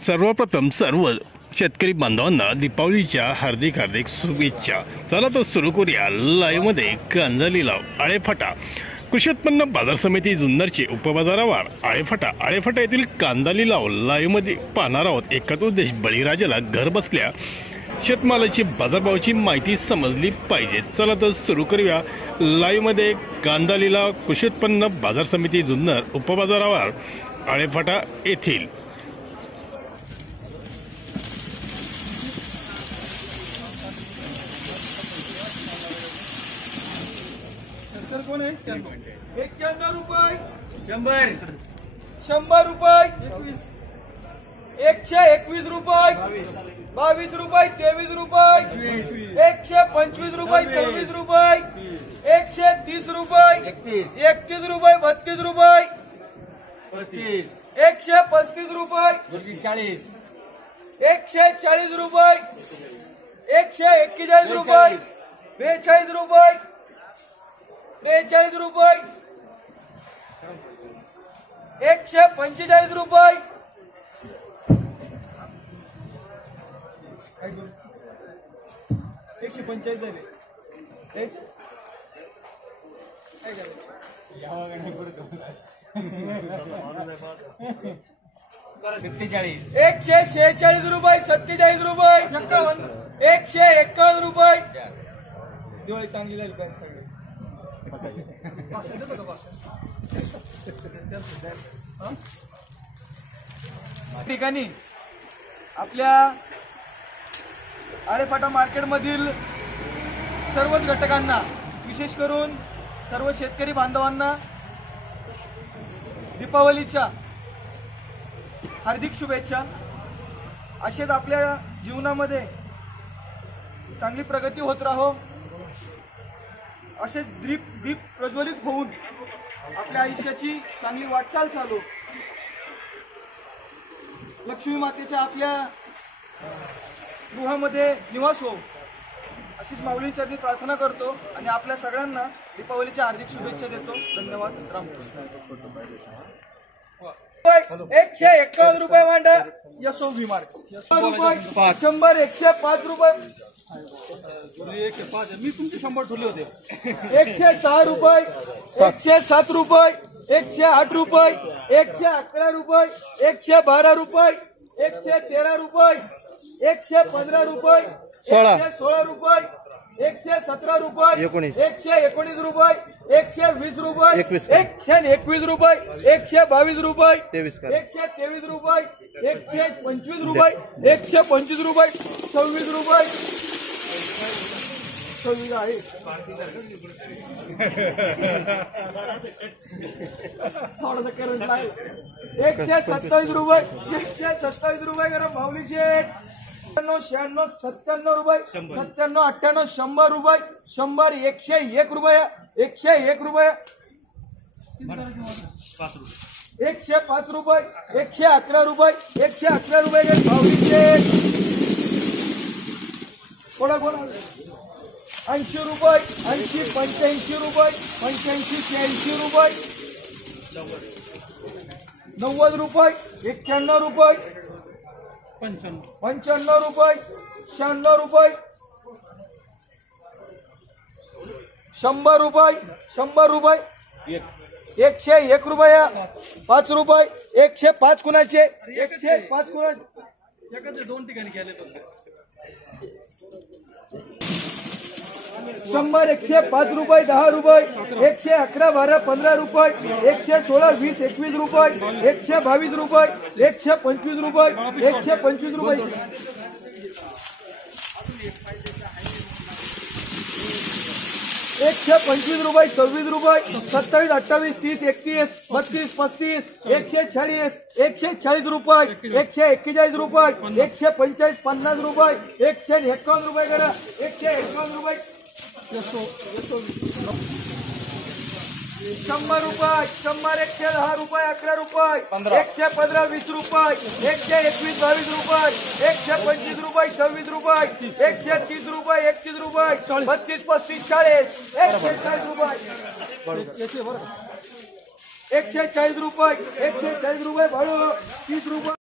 सर्वप्रथम सर्व शेतकरी बांधवांना दीपावलीच्या हार्दिक हार्दिक शुभेच्छा। चला तर सुरू करूया लाईव्हमध्ये कांदा लिलाव आळेफाटा कृषी उत्पन्न बाजार समिती जुन्नरचे उपबाजारावर आळेफाटा येथील कांदा लिलाव लाईव्हमध्ये पाहणार आहोत। एकच उद्देश बळीराजाला घर बसल्या शेतमालाची बाजारभावाची माहिती समजली पाहिजे। चला तर सुरू करूया लाईव्हमध्ये कांदा लिलाव कृषी उत्पन्न बाजार समिती जुन्नर उपबाजारावर आळेफाटा येथील। कोण आहे 91 रुपये 100 रुपये 121 रुपये 22 रुपये 23 रुपये 125 रुपये 26 रुपये 130 रुपये 31 रुपये 32 रुपये 35 135 रुपये 40 140 रुपये 141 रुपये 42 रुपये 43 रुपये 145 रुपये 145 झाले 146 रुपये 47 रुपये 151 रुपये दिवाळी चांगली झाली पण सगळे ठिकाणी आपल्या आळेफाटा मार्केट मधील सर्वच घटकांना विशेष करून सर्व शेतकरी बांधवांना दीपावलीच्या हार्दिक शुभेच्छा। असेच आपल्या जीवनामध्ये चांगली प्रगती होत राहो, असे दीप प्रज्वलित होऊन आपल्या आयुष्याची चांगली वाटचाल चालू, लक्ष्मी मातेच्या आपल्या गृहामध्ये निवास हो, अशीच माऊलींच्या चरणी प्रार्थना करतो आणि आपल्या सगळ्यांना दीपावलीच्या हार्दिक शुभेच्छा देतो। धन्यवाद। 151 रुपये मांडा यसो विमार 100 105 रुपये मी तुमचे 100 ठेवले होते 106 रुपये 107 रुपये 108 रुपये 111 रुपये 112 रुपये 113 रुपये 115 रुपये 116 रुपये 117 रुपये 119 रुपये 120 रुपये 121 रुपये 122 रुपये 123 रुपये 125 रुपये 125 रुपये 26 रुपये 26 आहे थोडं करंट आहे 127 रुपये 127 रुपये करा माऊली शेठ 96 97 रुपये 97 98 100 रुपये 100 101 रुपये 101 रुपये 105 रुपये 111 रुपये 111 रुपये माऊली शेठ कोणा 80 रुपये 80 85 रुपये 85 80 रुपये 90 रुपये 91 रुपये 55 रुपये 96 रुपये 100 रुपये 100 रुपये 101 रुपये 5 रुपये 105 कुणाचे 105 कुणाचे दोन ठिकाणी गेले 100 105 रुपये 10 रुपये 111 12 15 रुपये 116 20 21 रुपये 122 रुपये 125 रुपये 125 रुपये 125 रुपये 26 रुपये 27 28 30 31 32 35 140 140 रुपये 141 रुपये 145 50 रुपये 151 रुपये करा 151 रुपये 100 रुपये 100 110 रुपये 11 रुपये 115 20 रुपये 121 22 रुपये 125 रुपये 26 रुपये 130 रुपये 31 रुपये 32 35 40 140 रुपये 140 रुपये 140 रुपये भाडं 30 रुपये